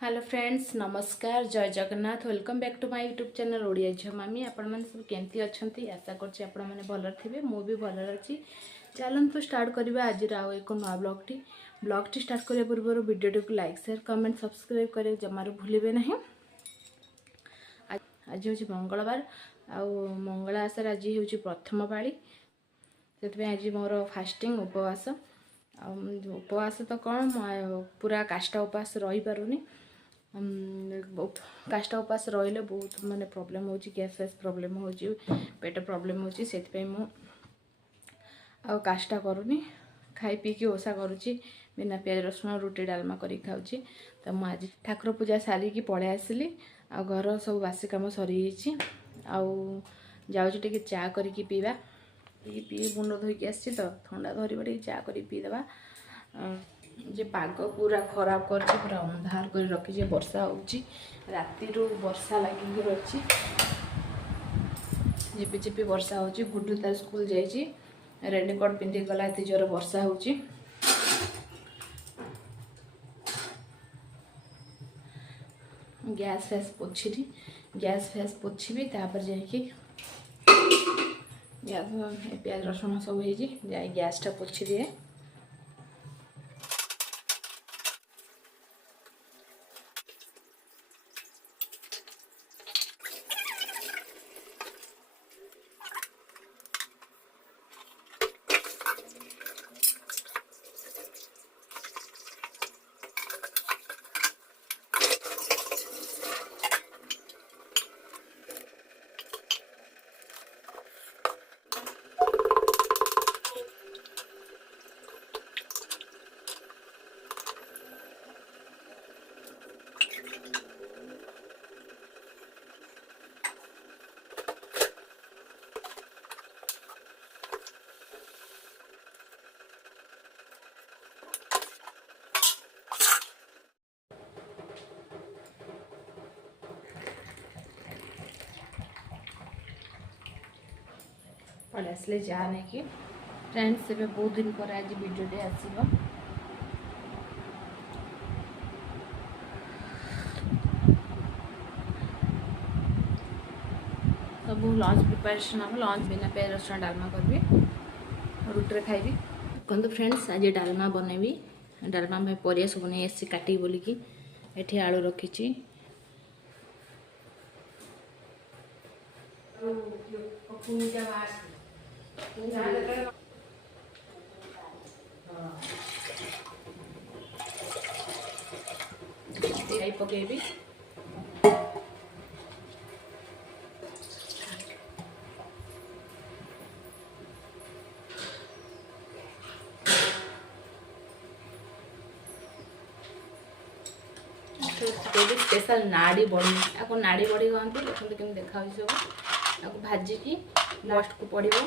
Hello friends नमस्कार जय Jagannath welcome back to my YouTube channel Odia झियो मामी आपण मैंने सब केमती अच्छा आशा करछि आपण मैंने भल थे मु भी भल अच्छी चलतु स्टार्ट करवा आज आउ एक नया ब्लॉगटी स्टार्ट करने पूर्व वीडियो को लाइक शेयर कमेंट सब्सक्राइब करें जमार भूलें ना। आज हूँ मंगलवार आउ मंगला आसार आज हूँ प्रथम पाली से आज मोर फास्टिंग उपवास उपवास तो कौन पूरा काष्टा उपवास रही पारुनी काष्टा उपास रही बहुत माने प्रॉब्लम हो गैस फैस प्रॉब्लम हो पेट प्रॉब्लम हो काष्टा करूनी खाई पी की ओषा करुच्ची बिना प्याज रसुण रुटी डालमा कर खाऊँ। तो मुझे आज ठाकुर पूजा सारिकी पलि आसली आ घर सब बासी कम सरी जाऊँगी चा करके पीवा पी मुंड धोईकी आसी तो थंडा धरवा चा कर पीदेवा जे पाग पूरा खराब कर पूरा अंधार कर रखी वर्षा होची राति वर्षा लगी रही झिपी झिपी वर्षा होची गुड्डू तार स्कूल जाइए रेनकोट पिंधि गला एत जोर वर्षा होची। गैस फैस पोछी गैस फैस पोछी तापर जाकि प्याज रसुण सब जाए गैसटा पोछी दिए। पलि आसले जा नहीं कि फ्रेंड्स से बहुत दिन पर आज वीडियोटे आसब सब लंच प्रिपरेशन हम लंच बिना प्याज रसुण डालमा करी रुटी खाइबी। देखो फ्रेंड्स आज डालमा बनैबी डालमा में परिया सब नहीं आसी काटी बोलिकी एठी आलू रखी पकेबी स्पेशल नाड़ी बड़ी आपको नाड़ी बड़ी कहते देखते केमी देखा सब भाजिकी लास्ट को पड़ो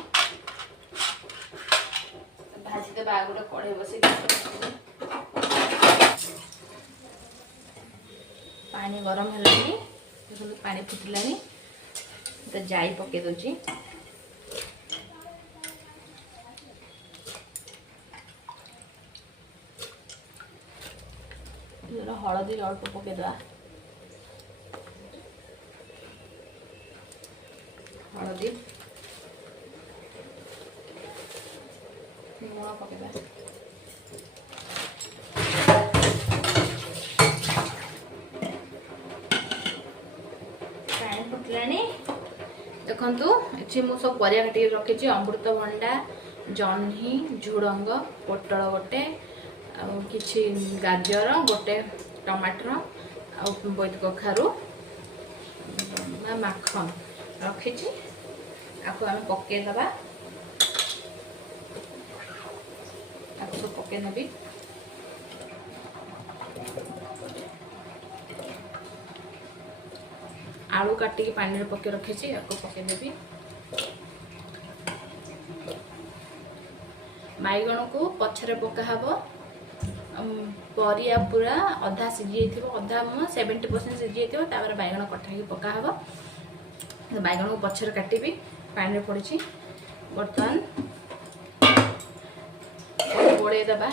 भाजीदेवा आ गए कड़े बस पानी गरम है पानी फुटला तो जाई पके दूची हलदी अल्प पकईदे हलदी लुण पकईदे पानी फुटला देखु ये मुझ सब परिया काटिकी रखी अमृतभंडा जह्नी झुड़ंग पोटल गोटे किछि गाजर गोटे टमाटर बोईत कखारू माखन रखी आपको आम पकईदबा सब पकई नेबी आलू काटिकी पानी पके रखी आपको पकईदेवी बैगण को पछरे पकाहब परिया पूरा अधा सीझी अधा 70% सीझी तापर बैगण कटा पकाहब बैगण को पछरे काटिबी पानी पड़ी बर्तमान गोड़े दबा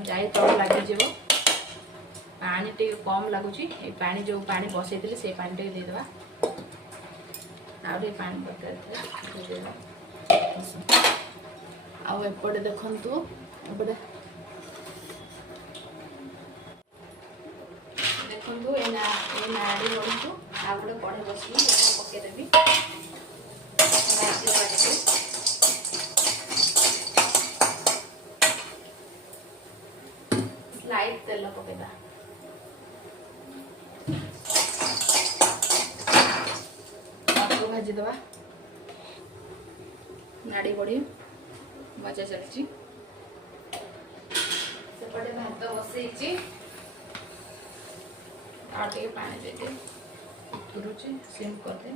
जाई तल लगे पानी टे कम लगुच पानी जो पानी बसई से पानी टे देदेबा आउटे पानी दरकार आपटे देखु एपटे देखु ये नाड़ी बड़ू आपटे कढ़े बस पकईदेवी लाइट तेल पकेदा भाजी दवा नाड़ी बड़ी भजा चलती सेपटे भात बसई आटे पानी दे उतरुचे सिम करदे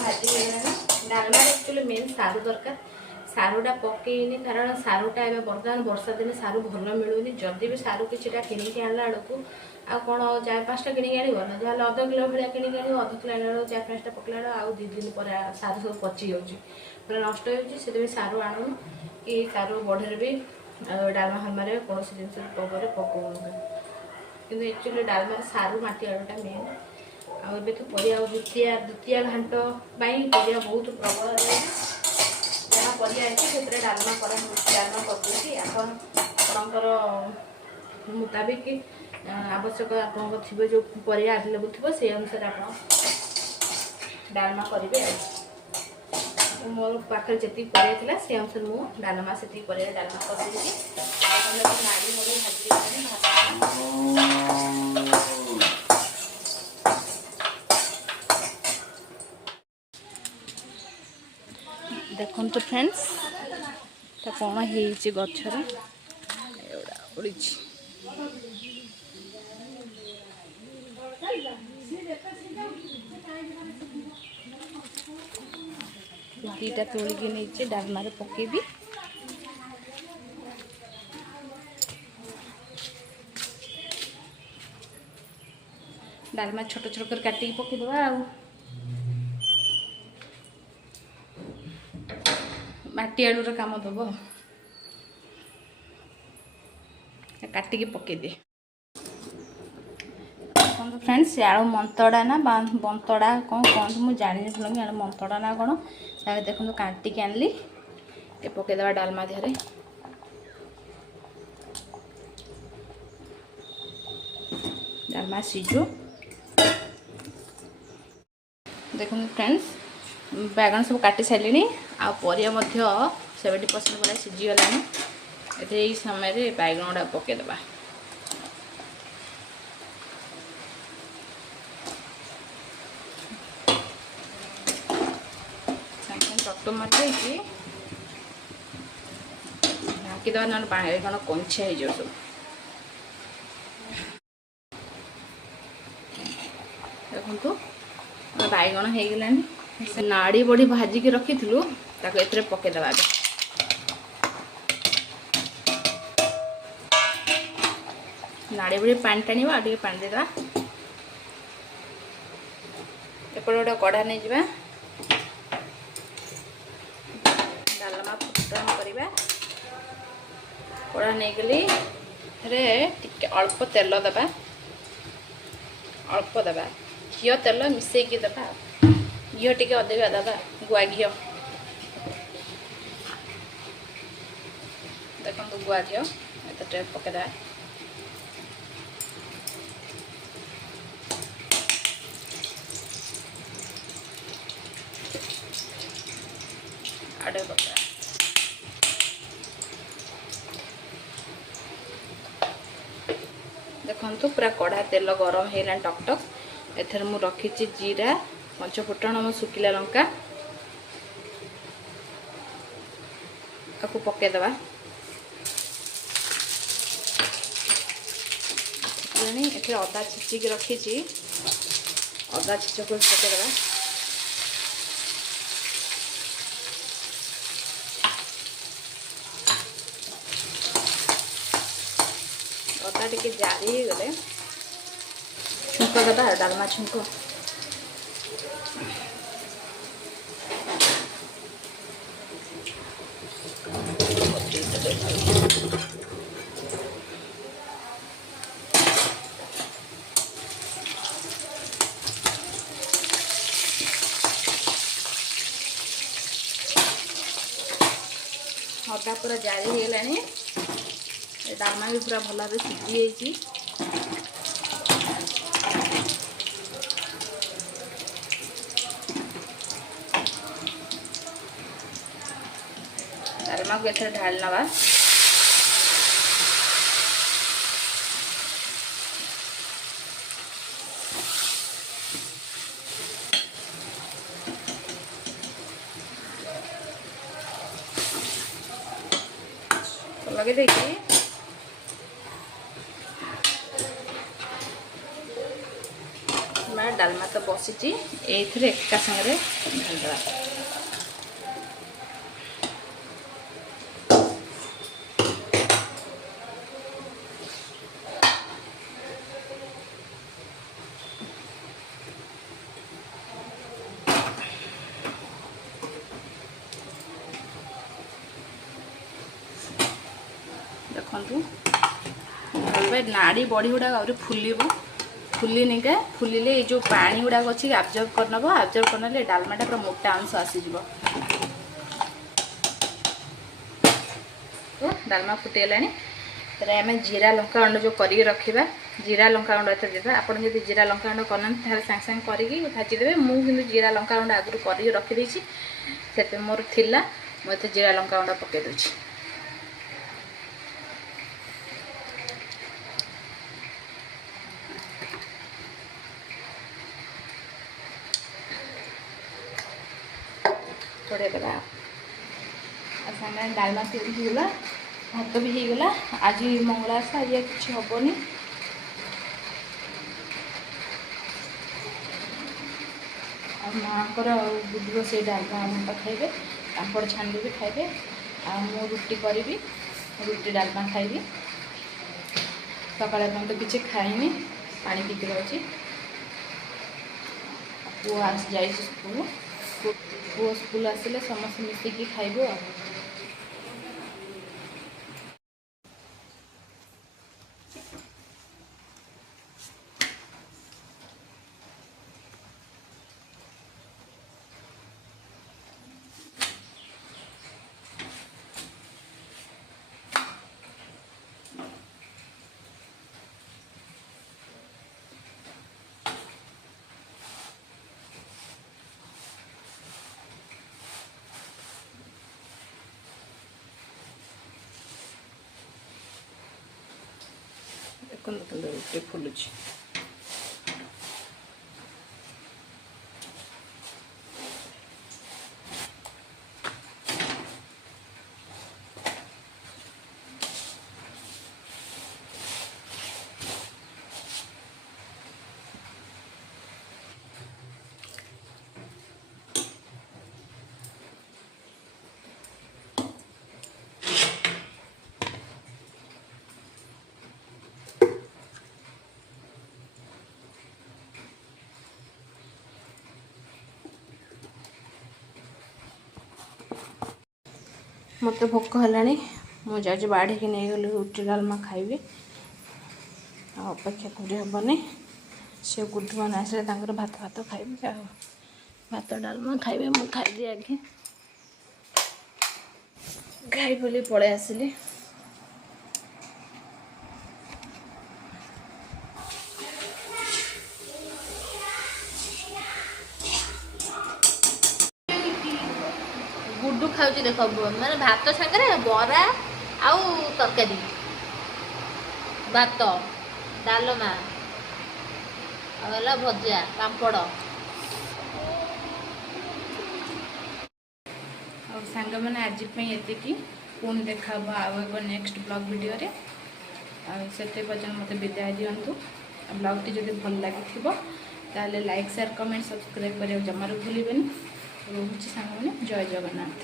भाजी डालमा एक्चुअली मेन सारू दरकार सारूटा पकईनी कारण सारूटा ए बर्तमान वर्षा दिन सारू भल मिलूनी जदि भी सारू किटा किणिकी आणला बेलू आ कौन 4-5टा किणिकी आना जहाँ अध किलो भाया किणिकी आण अध किलो आना 4-5टा पकड़ा आउ 2 दिन पर सारू सब पची जाऊँगी पूरा नष्ट हो सारू आणु कि सारू बढ़े भी डालमा हालमा कौन जिन पकड़ पकाऊँ कि एक्चुअली डालमा सारू माटी आलूटा मेन आउ तो परिया द्वितीय घाट परिया बहुत प्रबल जहाँ परिया से डालमा कर मुताबिक आवश्यक आप जो परिया आवेलेबल थी से अनुसार आप डालमा करेंगे मोर पाखे जी परिया से अनुसार मुझे डालमा से परिया डालमा करदेवी नाड़ी मोड़ भाजी देखो तो फ्रेंड्स कौन है गचर उड़ी दीटा तोलिकी नहीं डालमार पकेबी डालमा छोट छोट कर काटिकी पकईदवा माटी आलूर काम दब काटिकी पकई दिए देखो फ्रेंड्स आलू मंतड़ा ना बंतड़ा कौन कहते मुझे जानी भल आलू मंतड़ा ना कौन देखो काटिकी आनली ये पकईदे डालमा देहरे डालमा सीझु देखो फ्रेंड्स बैगन सब काटी सारे आ परिया 70% पूरा सीझीगला ये समय बैगन गुड़ा पकईदे टमाटो मार ढाकीदे ना बैगन कंचा हो सब देखु बैगन हो गलानी नाड़ी बड़ी भाजिकी रखी ए पकईदे नाड़ी बड़ी पानी टाणी आगे पानी देदा एपटे गोटे कढ़ा नहीं जावा डालमा फुटन करवा कढ़ा नहीं गली टे अल्प तेल दबा अल्प दबा घी तेल मिसेकी दबा घी टे अधिक दबा गुआ घी देखो गुआ घी एत पकईदे आड़े पका देखो पूरा कढ़ा तेल गरम है टकटक एथर मु रखी जीरा पंचफुटन और सुखिला लंका आपको पकईदे ये अदा छिचिक रखी अदा छिचक पकईदे अदा टे जारी गले छुंक दबा डालमा छुंक अदा पूरा जारी हो गलानी डालमा भी पूरा भल भाव सिझी डालमा को एथर ढाल नवा लगे देखिए मैं डालमा तो बसी एका संगे ढालदेवा देखु भल नाड़ी बड़ी गुड़ा फुल फुलनी क्या फुलिले जो पानी गुड़ाक अच्छी आब्जर्व करनब आब्जर्व करने डालमाटा पूरा मोटा अंश आसीज डालमा फुटेगा तेरे आम जीरा लंका गुंड जो कर रखा जीरा लंका गुंड एत देवा आप जीरा लंका गुंड करना सागे सागे करके भाजीदेवे मुझे जीरा लंका गुंड आगुरी कर रखी से मोर थिला मुझे जीरा लंका गुंड पकई दूची छोड़े देगा सामने डालमा तैयारी होगा भात भी होगला आज मंगला आस आज किसी हेनी माँकर बुढ़ से डालमा भात खाइबे पापड़ छाणी भी खाइबे मु रुटी करी रुटी डालमा खाइबी सकाଳେ तो किसी खाइनी पानी पीके रही पुओ आस जा स्कूल पुओ स्कूल आसिले समस्त मिसिकी खाइबो देखते फुलुची मत भोक है मुझे बाढ़ की नहीं गली रुटी डालमा खाइबी अपेक्षा करनी से गुड्डू मैंने आसे भात भात खाइबी भात डालमा खाइबे मुझे खाइदी आगे खाई बोली पलि आसिली गुड्डू खाऊँ देख मैंने भात सागर बरा आउ तरकारी भात डालमा आगला भजा पापड़ और सांग मैंने आज ये पुणी देखा आउ एक नेक्स्ट ब्लॉग वीडियो रे से पर्यटन मत विदाय दिंतु ब्लॉग टी जब भल लगी ताले लाइक शेयर कमेंट सब्सक्राइब करियो जमारू भूलिबेनी रोची सांग मैंने जय जगन्नाथ।